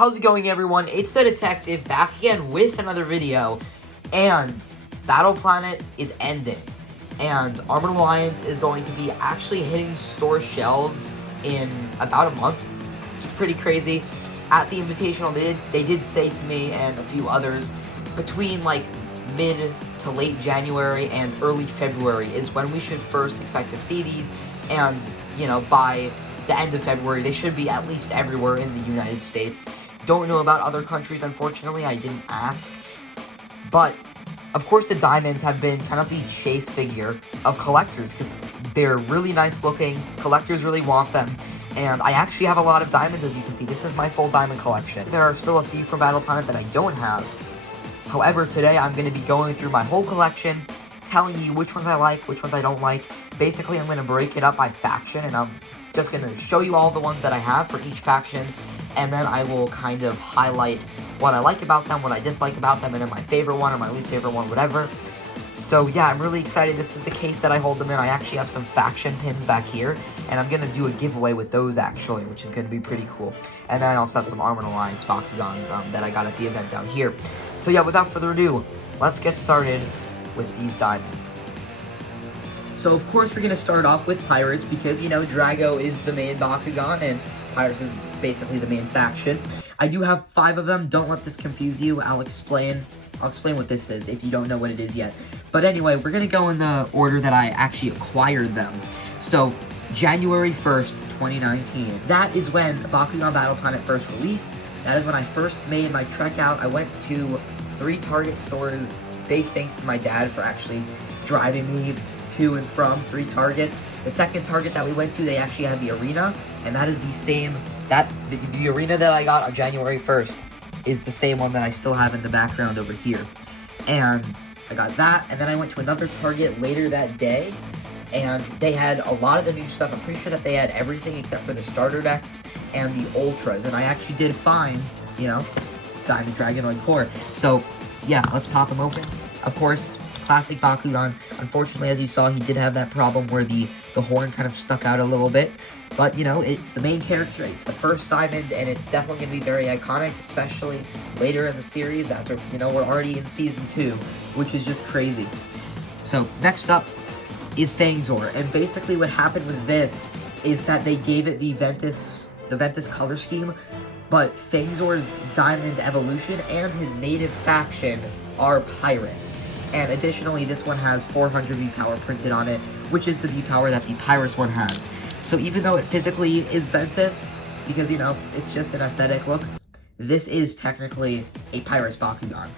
How's it going, everyone? It's the Detective back again with another video, and Battle Planet is ending, and Armored Alliance is going to be actually hitting store shelves in about a month, which is pretty crazy. At the Invitational, they did say to me and a few others, between like mid to late January and early February is when we should first expect to see these, and, you know, by the end of February, they should be at least everywhere in the United States. Don't know about other countries, unfortunately, I didn't ask. But, of course, the diamonds have been kind of the chase figure of collectors, because they're really nice looking, collectors really want them, and I actually have a lot of diamonds, as you can see. This is my full diamond collection. There are still a few from Battle Planet that I don't have. However, today I'm going to be going through my whole collection, telling you which ones I like, which ones I don't like. Basically, I'm going to break it up by faction, and I'm just going to show you all the ones that I have for each faction, and then I will kind of highlight what I like about them, what I dislike about them, and then my favorite one or my least favorite one, whatever. So yeah, I'm really excited. This is the case that I hold them in. I actually have some faction pins back here, and I'm going to do a giveaway with those, actually, which is going to be pretty cool. And then I also have some Armored Alliance Bakugan that I got at the event down here. So yeah, without further ado, let's get started with these diamonds. So of course we're going to start off with Pyrus, because, you know, Drago is the main Bakugan, and Pyrus is basically the main faction. I do have 5 of them. Don't let this confuse you. I'll explain what this is if you don't know what it is yet. But anyway, we're going to go in the order that I actually acquired them. So, January 1st, 2019. That is when Bakugan Battle Planet first released. That is when I first made my trek out. I went to 3 Target stores. Big thanks to my dad for actually driving me to and from 3 Targets. The second Target that we went to, they actually had the arena, and that is the same, the arena that I got on January 1st is the same one that I still have in the background over here. And I got that, and then I went to another Target later that day, and they had a lot of the new stuff. I'm pretty sure that they had everything except for the starter decks and the ultras, and I actually did find, you know, Diamond Drago core. So yeah, let's pop them open. Of course, classic Bakugan. Unfortunately, as you saw, he did have that problem where the horn kind of stuck out a little bit. But, you know, it's the main character, it's the first diamond, and it's definitely going to be very iconic, especially later in the series, as we're, you know, we're already in Season 2, which is just crazy. So, next up is Fangzor, and basically what happened with this is that they gave it the Ventus color scheme, but Fangzor's diamond evolution and his native faction are Pyrus. And additionally, this one has 400 V-Power printed on it, which is the V-Power that the Pyrus one has. So even though it physically is Ventus, because, you know, it's just an aesthetic look, this is technically a Pyrus Bakugan.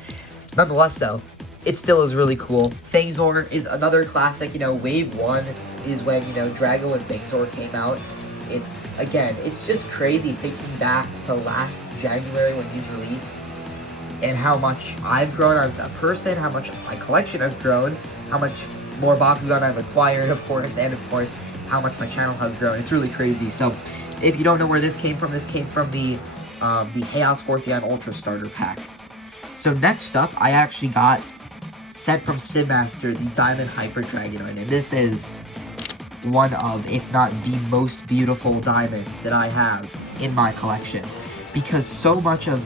Nonetheless, though, it still is really cool. Fangzor is another classic. You know, Wave 1 is when, you know, Drago and Fangzor came out. It's, again, it's just crazy thinking back to last January when these released, and how much I've grown as a person, how much my collection has grown, how much more Bakugan I've acquired, of course, and of course, how much my channel has grown. It's really crazy. So, if you don't know where this came from the Haos 4th Ultra Starter Pack. So next up, I actually got sent from Sim Master the Diamond Hyper Dragonoid, and this is one of, if not the most beautiful diamonds that I have in my collection, because so much of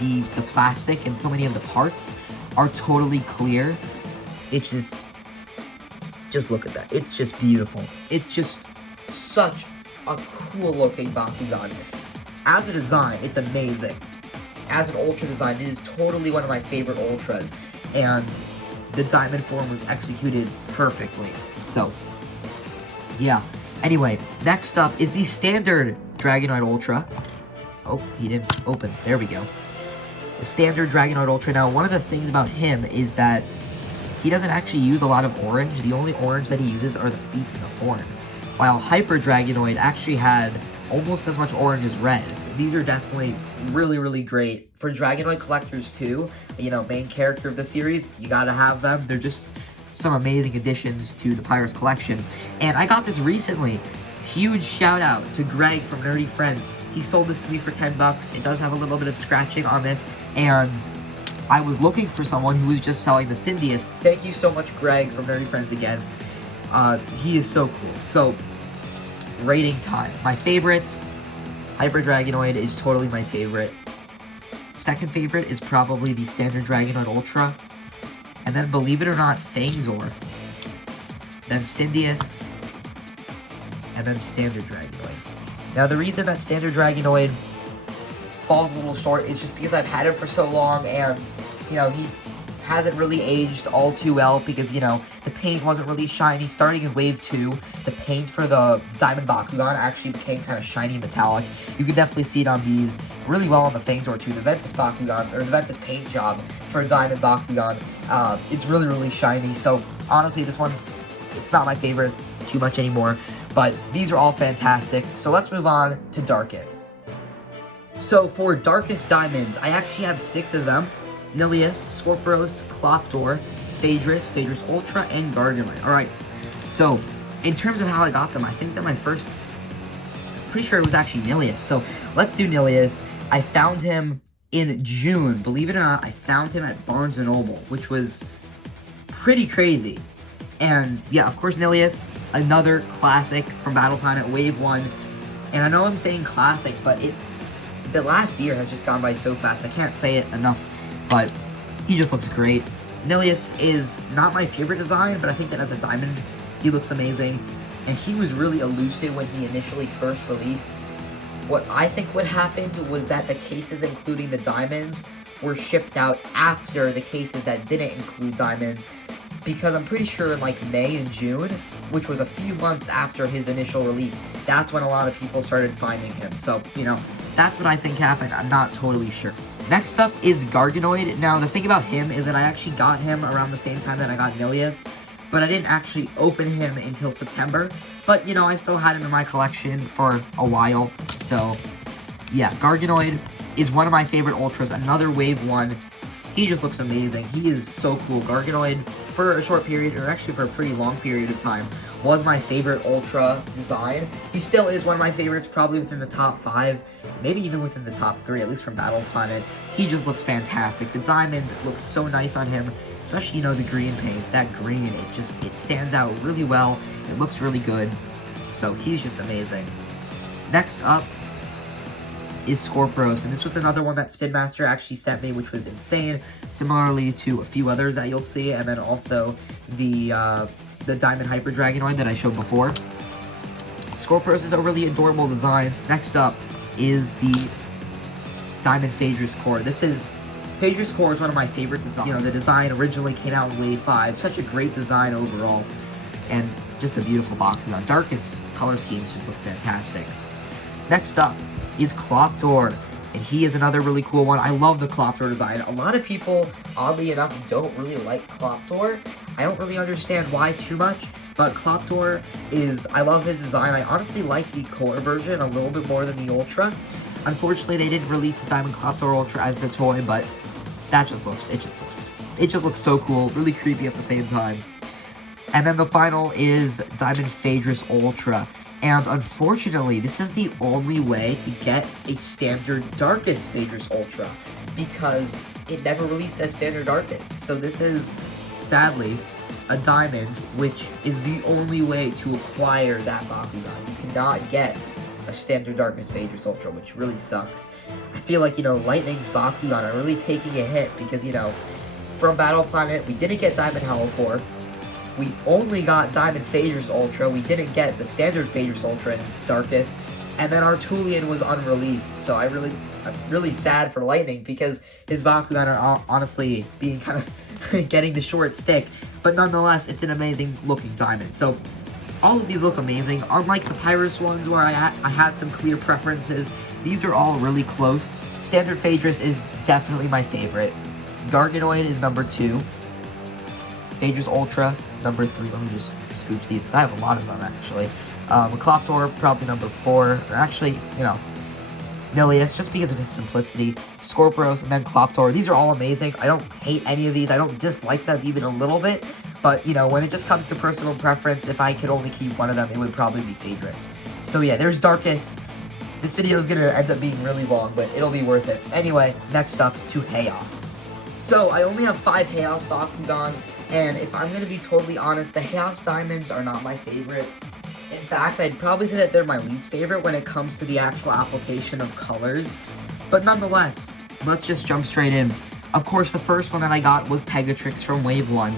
the plastic and so many of the parts are totally clear. It's just look at that. It's just beautiful. It's just such a cool looking Bakugan. As a design, it's amazing. As an ultra design, it is totally one of my favorite ultras, and the diamond form was executed perfectly. So yeah. Anyway, next up is the standard Dragonoid Ultra. Oh, he didn't open. There we go. The standard Dragonoid Ultra. Now, one of the things about him is that he doesn't actually use a lot of orange. The only orange that he uses are the feet and the horn. While Hyper Dragonoid actually had almost as much orange as red. These are definitely really, really great. For Dragonoid collectors too, you know, main character of the series, you gotta have them. They're just some amazing additions to the Pyrus collection. And I got this recently. Huge shout out to Greg from Nerdy Friends. He sold this to me for 10 bucks. It does have a little bit of scratching on this, and I was looking for someone who was just selling the Cyndeous. Thank you so much, Greg from Nerdy Friends again. He is so cool. So, rating time. My favorite, Hyper Dragonoid, is totally my favorite. second favorite is probably the standard Dragonite Ultra. And then, believe it or not, Fangzor. Then Cyndeous. And then standard Dragonoid. Now, the reason that standard Dragonoid falls a little short is just because I've had him for so long, and, you know, he hasn't really aged all too well because, you know, the paint wasn't really shiny. Starting in Wave 2, the paint for the Diamond Bakugan actually became kind of shiny metallic. You can definitely see it on these really well on the Fangzor too. The Ventus Bakugan, or the Ventus paint job for Diamond Bakugan, it's really, really shiny. So, honestly, this one, it's not my favorite too much anymore. But these are all fantastic. So, let's move on to Darkus. So, for Darkus Diamonds, I actually have 6 of them. Nellius, Scorpios, Cloptor, Hydorous Ultra, and Garganite. Alright, so, in terms of how I got them, I think that my first, pretty sure it was actually Nellius. So, let's do Nellius. I found him in June. Believe it or not, I found him at Barnes & Noble, which was pretty crazy. And, yeah, of course, Nellius, another classic from Battle Planet Wave 1. And I know I'm saying classic, but the last year has just gone by so fast. I can't say it enough. But he just looks great. Nellius is not my favorite design, but I think that as a diamond, he looks amazing. And he was really elusive when he initially first released. What I think what happened was that the cases including the diamonds were shipped out after the cases that didn't include diamonds. Because I'm pretty sure in like May and June, which was a few months after his initial release, that's when a lot of people started finding him. So, you know, that's what I think happened. I'm not totally sure. Next up is Garganoid. Now, the thing about him is that I actually got him around the same time that I got Nellius, but I didn't actually open him until September. But, you know, I still had him in my collection for a while. So, yeah, Garganoid is one of my favorite Ultras. Another Wave 1. He just looks amazing. He is so cool. Garganoid, for a short period, or actually for a pretty long period of time, was my favorite Ultra design. He still is one of my favorites, probably within the top 5, maybe even within the top 3, at least from Battle Planet. He just looks fantastic. The diamond looks so nice on him, especially, you know, the green paint. That green, it stands out really well. It looks really good. So he's just amazing. Next up is Scorpios, and this was another one that Spin Master actually sent me, which was insane, similarly to a few others that you'll see, and then also the Diamond Hyper Dragonoid that I showed before. Scorpios is a really adorable design. Next up is the Diamond Hydorous Core. Hydorous Core is one of my favorite designs. You know, the design originally came out in Wave 5. Such a great design overall, and just a beautiful Bakugan. Darkus color schemes just look fantastic. Next up is Cloptor, and he is another really cool one. I love the Cloptor design. A lot of people, oddly enough, don't really like Cloptor. I don't really understand why too much, but Cloptor I love his design. I honestly like the core version a little bit more than the Ultra. Unfortunately, they didn't release the Diamond Cloptor Ultra as a toy, but it just looks so cool, really creepy at the same time. And then the final is Diamond Hydorous Ultra. And unfortunately, this is the only way to get a standard Darkus Hydorous Ultra, because it never released as standard Darkus. So this is, sadly, a diamond, which is the only way to acquire that Bakugan. You cannot get a standard Darkus Hydorous Ultra, which really sucks. I feel like, you know, Lightning's Bakugan are really taking a hit because, you know, from Battle Planet, we didn't get Diamond Hollow Core. We only got Diamond Hydorous Ultra. We didn't get the standard Hydorous Ultra in Darkus. And then Artulian was unreleased. So I'm really sad for Lightning because his Bakugan are honestly being kind of getting the short stick. But nonetheless, it's an amazing looking diamond. So all of these look amazing. Unlike the Pyrus ones where I had some clear preferences, these are all really close. Standard Hydorous is definitely my favorite. Garganoid is number 2. Hydorous Ultra, number 3. Let me just scooch these because I have a lot of them actually. Cloptor, probably number 4. Or actually, you know, Nellius, just because of his simplicity. Scorpios, and then Cloptor. These are all amazing. I don't hate any of these. I don't dislike them even a little bit. But, you know, when it just comes to personal preference, if I could only keep one of them, it would probably be Hydorous. So yeah, there's Darkus. This video is going to end up being really long, but it'll be worth it. Anyway, next up to Haos. So, I only have 5 Haos Bakugan, and if I'm going to be totally honest, the Haos Diamonds are not my favorite. In fact, I'd probably say that they're my least favorite when it comes to the actual application of colors. But nonetheless, let's just jump straight in. Of course, the first one that I got was Pegatrix from Wave 1.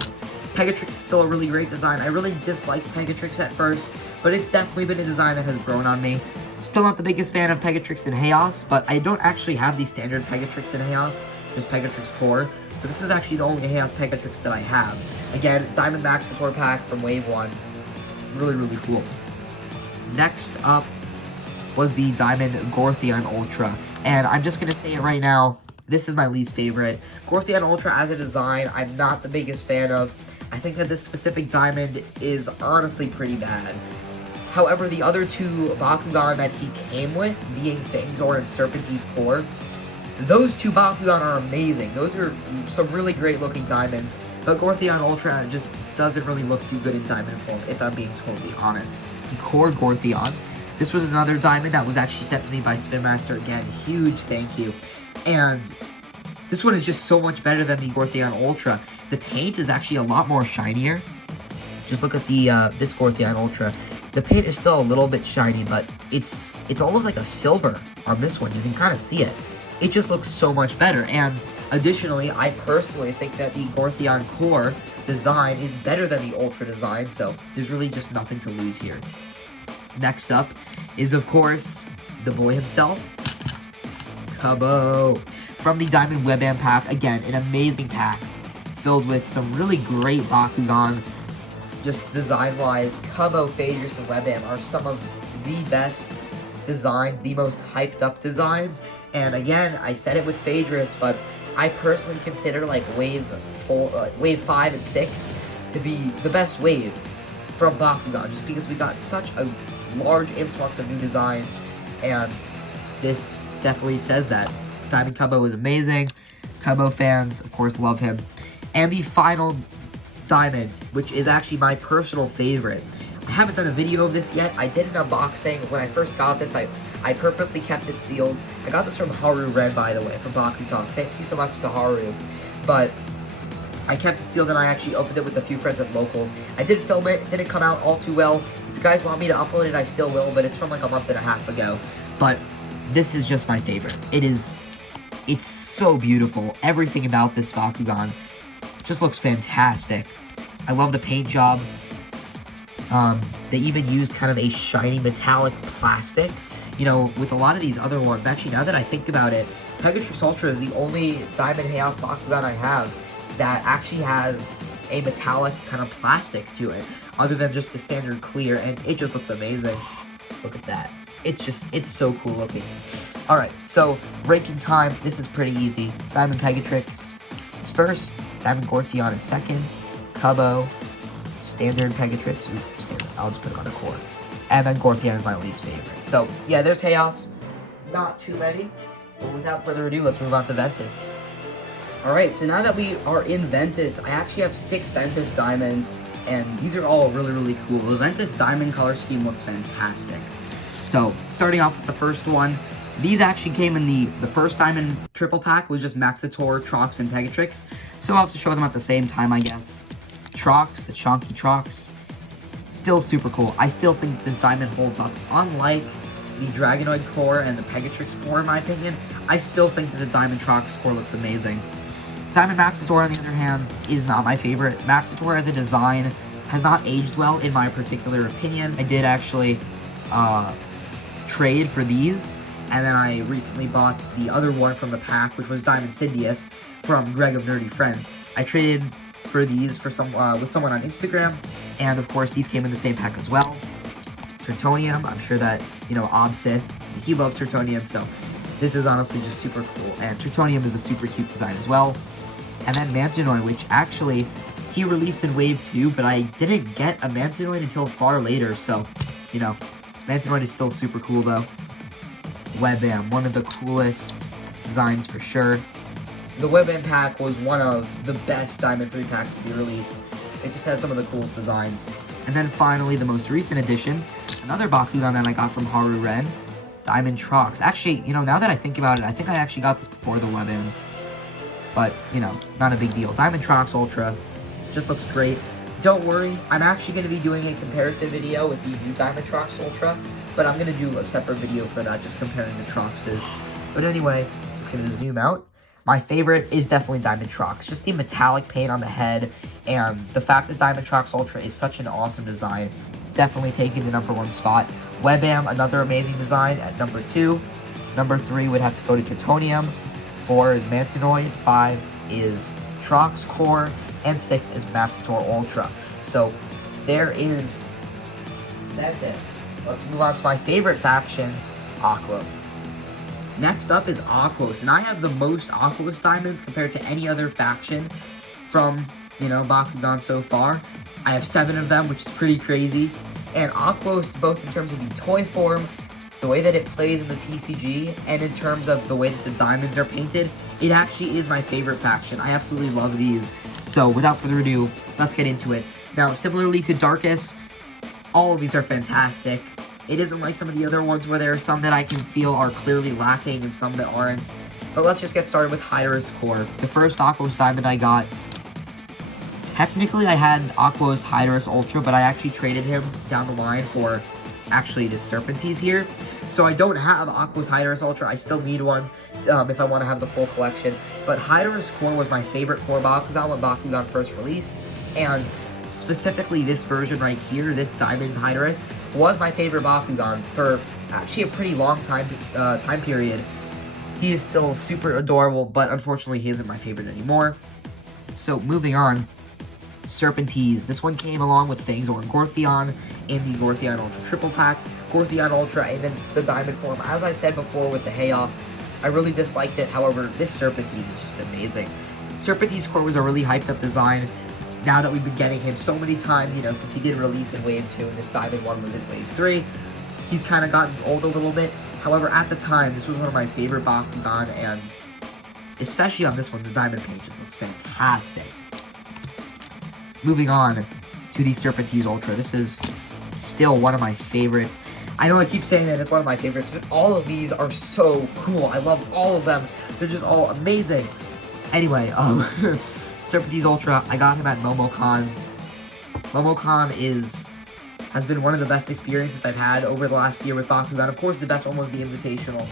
Pegatrix is still a really great design. I really disliked Pegatrix at first, but it's definitely been a design that has grown on me. Still not the biggest fan of Pegatrix in Haos, but I don't actually have the standard Pegatrix in Haos, just Pegatrix Core. So this is actually the only Haos Pegatrix that I have. Again, Diamond Maxitor pack from Wave 1. Really, really cool. Next up was the Diamond Gortheon Ultra. And I'm just going to say it right now, this is my least favorite. Gortheon Ultra as a design, I'm not the biggest fan of. I think that this specific diamond is honestly pretty bad. However, the other two Bakugan that he came with, being Fangzor and Serpente's Core, those two Bakugan are amazing. Those are some really great looking diamonds. But Gortheon Ultra just doesn't really look too good in diamond form, if I'm being totally honest. The Core Gortheon. This was another diamond that was actually sent to me by Spin Master. Again, huge thank you. And this one is just so much better than the Gortheon Ultra. The paint is actually a lot more shinier. Just look at the this Gortheon Ultra. The paint is still a little bit shiny, but it's almost like a silver on this one. You can kind of see it. It just looks so much better. And additionally, I personally think that the Gortheon Core design is better than the Ultra design, so there's really just nothing to lose here. Next up is, of course, the boy himself, Kabo. From the Diamond Webbam pack, again, an amazing pack, filled with some really great Bakugan. Just design-wise, Kabo, Phaedrus, and Webbam are some of the best designs, the most hyped-up designs. And again, I said it with Phaedrus, but I personally consider like Wave 5 and 6 to be the best waves from Bakugan, just because we got such a large influx of new designs, and this definitely says that. Diamond Kabo is amazing. Kabo fans, of course, love him. And the final diamond, which is actually my personal favorite. I haven't done a video of this yet. I did an unboxing. When I first got this, I purposely kept it sealed. I got this from Haru Red, by the way, from Baku Talk. Thank you so much to Haru. But I kept it sealed, and I actually opened it with a few friends at locals. I did film it. It didn't come out all too well. If you guys want me to upload it, I still will, but it's from like a month and a half ago. But this is just my favorite. It's so beautiful. Everything about this Bakugan just looks fantastic. I love the paint job. They even used kind of a shiny metallic plastic. You know, with a lot of these other ones, actually, now that I think about it, Pegatrix Ultra is the only Diamond Haos Bakugan I have that actually has a metallic kind of plastic to it, other than just the standard clear, and it just looks amazing. Look at that. It's so cool looking. Alright, so ranking time, this is pretty easy. Diamond Pegatrix is first, Diamond Gortheon is second, Kabo, standard Pegatrix, standard, I'll just put it on a core, and then Gortheon is my least favorite. So, yeah, there's Haos, not too many, but without further ado, let's move on to Ventus. Alright, so now that we are in Ventus, I actually have 6 Ventus diamonds, and these are all really, really cool. The Ventus diamond color scheme looks fantastic. So, starting off with the first one, these actually came in the first diamond triple pack, was just Maxitor, Trox, and Pegatrix. So I'll have to show them at the same time, I guess. Trox, the chunky Trox, still super cool. I still think this diamond holds up. Unlike the Dragonoid core and the Pegatrix core, in my opinion, I still think that the Diamond Trox core looks amazing. Diamond Maxitor, on the other hand, is not my favorite. Maxitor as a design has not aged well, in my particular opinion. I did actually trade for these, and then I recently bought the other one from the pack, which was Diamond Cyndeous from Greg of Nerdy Friends. I traded for these for with someone on Instagram, and of course these came in the same pack as well. Tritonium, I'm sure that, you know, Obsith, he loves Tritonium, so this is honestly just super cool. And Tritonium is a super cute design as well. And then Mantinoid, which actually he released in Wave 2, but I didn't get a Mantinoid until far later, so, you know, Mantinoid is still super cool though. Webbam, one of the coolest designs for sure. The Webbam pack was one of the best Diamond 3 packs to be released. It just has some of the coolest designs. And then finally, the most recent addition, another Bakugan that I got from Haru Red, Diamond Trox. Actually, you know, now that I think about it, I think I actually got this before the Webbam. But, you know, not a big deal. Diamond Trox Ultra just looks great. Don't worry, I'm actually going to be doing a comparison video with the new Diamond Trox Ultra, but I'm going to do a separate video for that, just comparing the Troxes. But anyway, just going to zoom out. My favorite is definitely Diamond Trox. Just the metallic paint on the head, and the fact that Diamond Trox Ultra is such an awesome design. Definitely taking the #1 spot. Webam, another amazing design at number 2. Number 3 would have to go to Ketonium. 4 is Mantinoid. 5 is Trox Core. And 6 is Maptator Ultra. So, there is Ventus. Let's move on to my favorite faction, Aquos. Next up is Aquos, and I have the most Aquos diamonds compared to any other faction from, Bakugan so far. I have 7 of them, which is pretty crazy. And Aquos, both in terms of the toy form, the way that it plays in the TCG, and in terms of the way that the diamonds are painted, it actually is my favorite faction. I absolutely love these. So, without further ado, let's get into it. Now, similarly to Darkus, all of these are fantastic. It isn't like some of the other ones where there are some that I can feel are clearly lacking and some that aren't. But let's just get started with Hydorous Core. The first Aquos diamond I got, technically I had Aquos Hydorous Ultra, but I actually traded him down the line for actually the Serpentines here. So I don't have Aquos Hydorous Ultra. I still need one if I want to have the full collection. But Hydorous Core was my favorite core Bakugan when Bakugan first released. And specifically this version right here, this Diamond Hydorous, was my favorite Bakugan for actually a pretty long time period. He is still super adorable, but unfortunately he isn't my favorite anymore. So moving on, Serpentines. This one came along with Fangzor and Gortheon in the Gortheon Ultra Triple Pack, Gortheon Ultra, and then the Diamond form. As I said before with the Haos, I really disliked it. However, this Serpentines is just amazing. Serpentines core was a really hyped up design. Now that we've been getting him so many times, since he did release in Wave 2 and this Diamond one was in Wave 3, he's kind of gotten old a little bit. However, at the time, this was one of my favorite Bakugan, and especially on this one, the Diamond paint just looks fantastic. Moving on to the Serpentines Ultra. This is still one of my favorites. I know I keep saying that it's one of my favorites, but all of these are so cool. I love all of them. They're just all amazing. Anyway, Serpentines Ultra, I got him at MomoCon. MomoCon has been one of the best experiences I've had over the last year with Bakugan. Of course, the best one was the Invitational.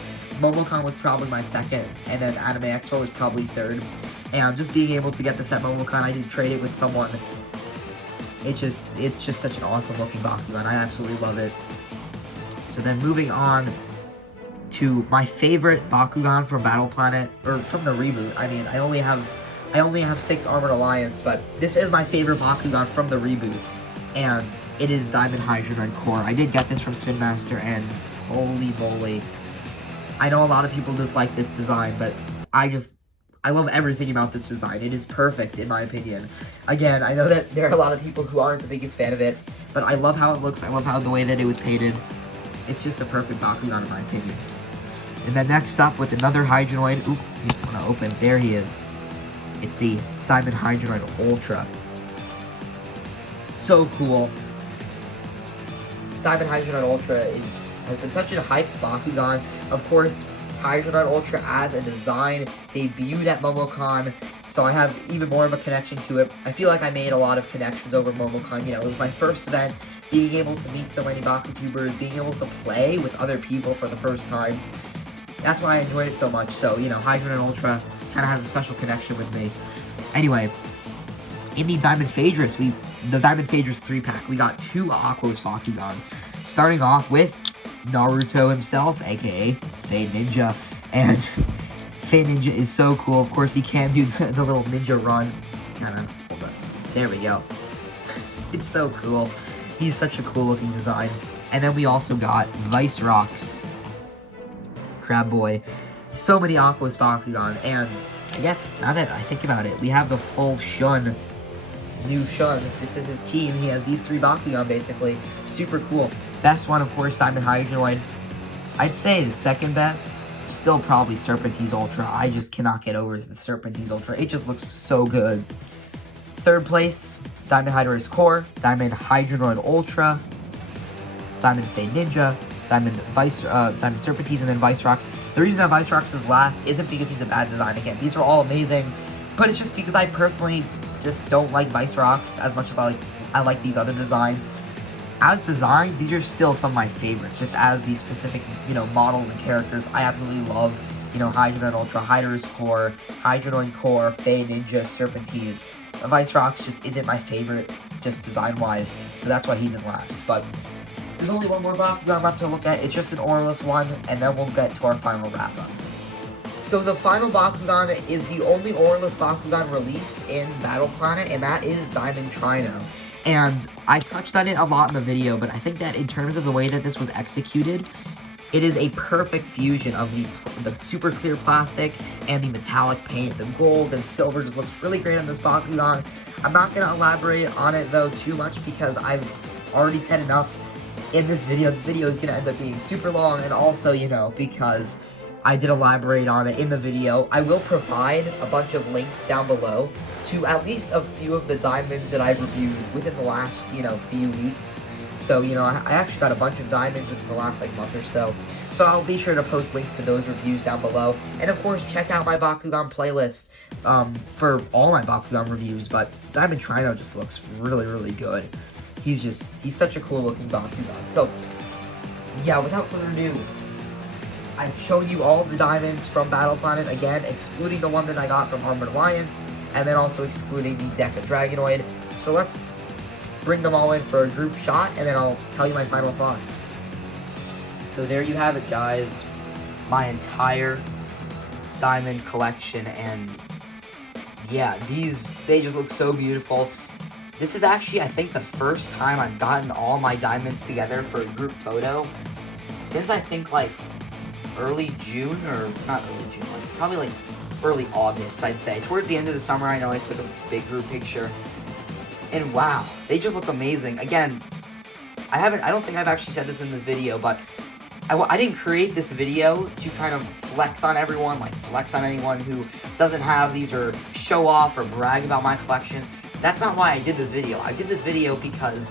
MomoCon was probably my second, and then Anime Expo was probably third. And just being able to get this at MomoCon, I did trade it with someone. It's just such an awesome looking Bakugan. I absolutely love it. So then moving on to my favorite Bakugan from Battle Planet, or from the reboot. I mean, I only have 6 Armored Alliance, but this is my favorite Bakugan from the reboot, and it is Diamond Hydroid Core. I did get this from Spin Master, and holy moly. I know a lot of people dislike this design, but I love everything about this design. It is perfect, in my opinion. Again, I know that there are a lot of people who aren't the biggest fan of it, but I love how it looks. I love how the way that it was painted. It's just a perfect Bakugan, in my opinion. And then next up with another Hydroid. Oop, I want to open. There he is. It's the Diamond Hydroid Ultra. So cool. Diamond Hydroid Ultra has been such a hyped Bakugan. Of course, Hydroid Ultra as a design debuted at MomoCon, so I have even more of a connection to it. I feel like I made a lot of connections over MomoCon. It was my first event, being able to meet so many Bakutubers, being able to play with other people for the first time. That's why I enjoyed it so much. So, Hydroid Ultra kind of has a special connection with me. Anyway, in the Diamond Phaedrus, the Diamond Phaedrus 3-pack, we got 2 Aquos Bakugan. Starting off with Naruto himself, aka Fei Ninja, and Fei Ninja is so cool. Of course, he can do the little ninja run. Hold on. There we go. It's so cool. He's such a cool looking design. And then we also got Vicerox, Crab Boy. So many Aquos Bakugan, and I guess, now that I think about it, we have the full Shun. New Shun. This is his team. He has these 3 Bakugan, basically. Super cool. Best one, of course, Diamond Hydroid. I'd say the second best, still probably Serpentines Ultra. I just cannot get over the Serpentines Ultra. It just looks so good. Third place, Diamond Hydorous Core, Diamond Hydroid Ultra, Diamond Fei Ninja, Diamond Serpentines, and then Vicerox. The reason that Vicerox is last isn't because he's a bad design. Again, these are all amazing, but it's just because I personally just don't like Vicerox as much as I like these other designs. As designs, these are still some of my favorites. Just as these specific, models and characters, I absolutely love you know, Hydorous Ultra, Hydorous Core, Hydronoid Core, Fey Ninja, Serpentine. Vice Rocks just isn't my favorite, just design-wise, so that's why he's in last. But there's only one more Bakugan left to look at. It's just an auraless one, and then we'll get to our final wrap-up. So the final Bakugan is the only auraless Bakugan released in Battle Planet, and that is Diamond Drago. And I touched on it a lot in the video, but I think that in terms of the way that this was executed, it is a perfect fusion of the super clear plastic and the metallic paint. The gold and silver just looks really great on this Bakugan. I'm not going to elaborate on it, though, too much because I've already said enough in this video. This video is going to end up being super long, and also, you know, because I did elaborate on it in the video. I will provide a bunch of links down below to at least a few of the diamonds that I've reviewed within the last, you know, few weeks. So, you know, I actually got a bunch of diamonds within the last, like, month or so. So I'll be sure to post links to those reviews down below. And, of course, check out my Bakugan playlist for all my Bakugan reviews. But Diamond Drago just looks really, really good. He's such a cool-looking Bakugan. So, yeah, without further ado, I've shown you all of the diamonds from Battle Planet, again, excluding the one that I got from Armored Alliance, and then also excluding the Deka Dragonoid. So let's bring them all in for a group shot, and then I'll tell you my final thoughts. So there you have it, guys. My entire diamond collection, and yeah, they just look so beautiful. This is actually, I think, the first time I've gotten all my diamonds together for a group photo since, I think, like, early June, or not early June, like probably like early August, I'd say. Towards the end of the summer, I know I took a big group picture, and wow, they just look amazing. Again, I don't think I've actually said this in this video, but I didn't create this video to kind of flex on everyone, like flex on anyone who doesn't have these or show off or brag about my collection. That's not why I did this video. I did this video because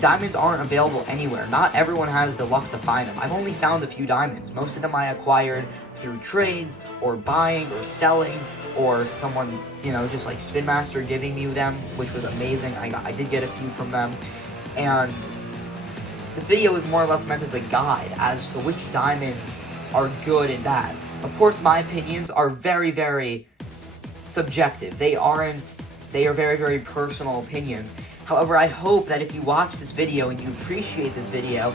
diamonds aren't available anywhere. Not everyone has the luck to find them. I've only found a few diamonds. Most of them I acquired through trades, or buying, or selling, or someone, you know, just like Spin Master giving me them, which was amazing. I did get a few from them. And this video is more or less meant as a guide as to which diamonds are good and bad. Of course, my opinions are very, very subjective. They are very, very personal opinions. However, I hope that if you watch this video and you appreciate this video,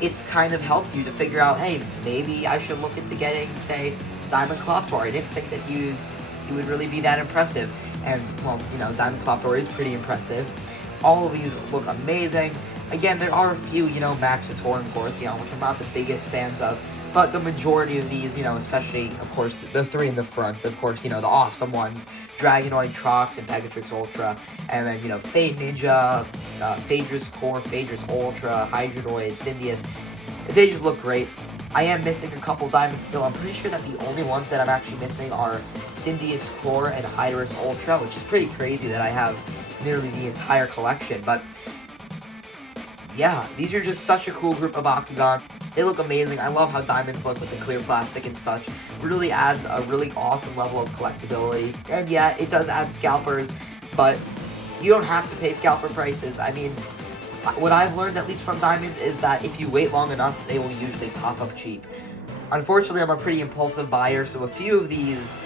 it's kind of helped you to figure out, hey, maybe I should look into getting, say, Diamond Cloptor. I didn't think that he would really be that impressive. And, well, you know, Diamond Cloptor is pretty impressive. All of these look amazing. Again, there are a few, you know, Maxitor and Gortheon, which I'm not the biggest fans of. But the majority of these, you know, especially, of course, the three in the front, of course, you know, the awesome ones, Dragonoid, Trox, and Pegatrix Ultra, and then, you know, Fade Ninja, Phaedrus Core, Phaedrus Ultra, Hydorous, Cyndeous. They just look great. I am missing a couple diamonds still. I'm pretty sure that the only ones that I'm actually missing are Cyndeous Core and Hydorous Ultra, which is pretty crazy that I have nearly the entire collection. But yeah, these are just such a cool group of Bakugan. They look amazing. I love how diamonds look with the clear plastic and such. Really adds a really awesome level of collectability. And yeah, it does add scalpers, but you don't have to pay scalper prices. I mean, what I've learned, at least from diamonds, is that if you wait long enough, they will usually pop up cheap. Unfortunately, I'm a pretty impulsive buyer, so a few of these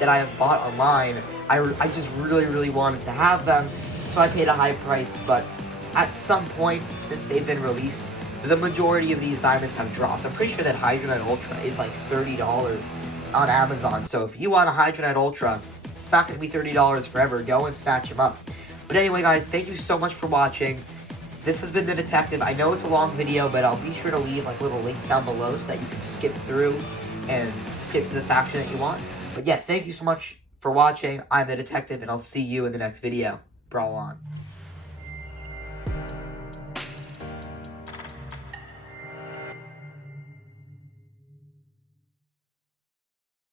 that I have bought online, I just really, really wanted to have them, so I paid a high price. But at some point, since they've been released, the majority of these diamonds have dropped. I'm pretty sure that Hydorous Ultra is like $30 on Amazon. So if you want a Hydorous Ultra, it's not going to be $30 forever. Go and snatch them up. But anyway, guys, thank you so much for watching. This has been The Detective. I know it's a long video, but I'll be sure to leave like little links down below so that you can skip through and skip to the faction that you want. But yeah, thank you so much for watching. I'm The Detective, and I'll see you in the next video. Brawl on.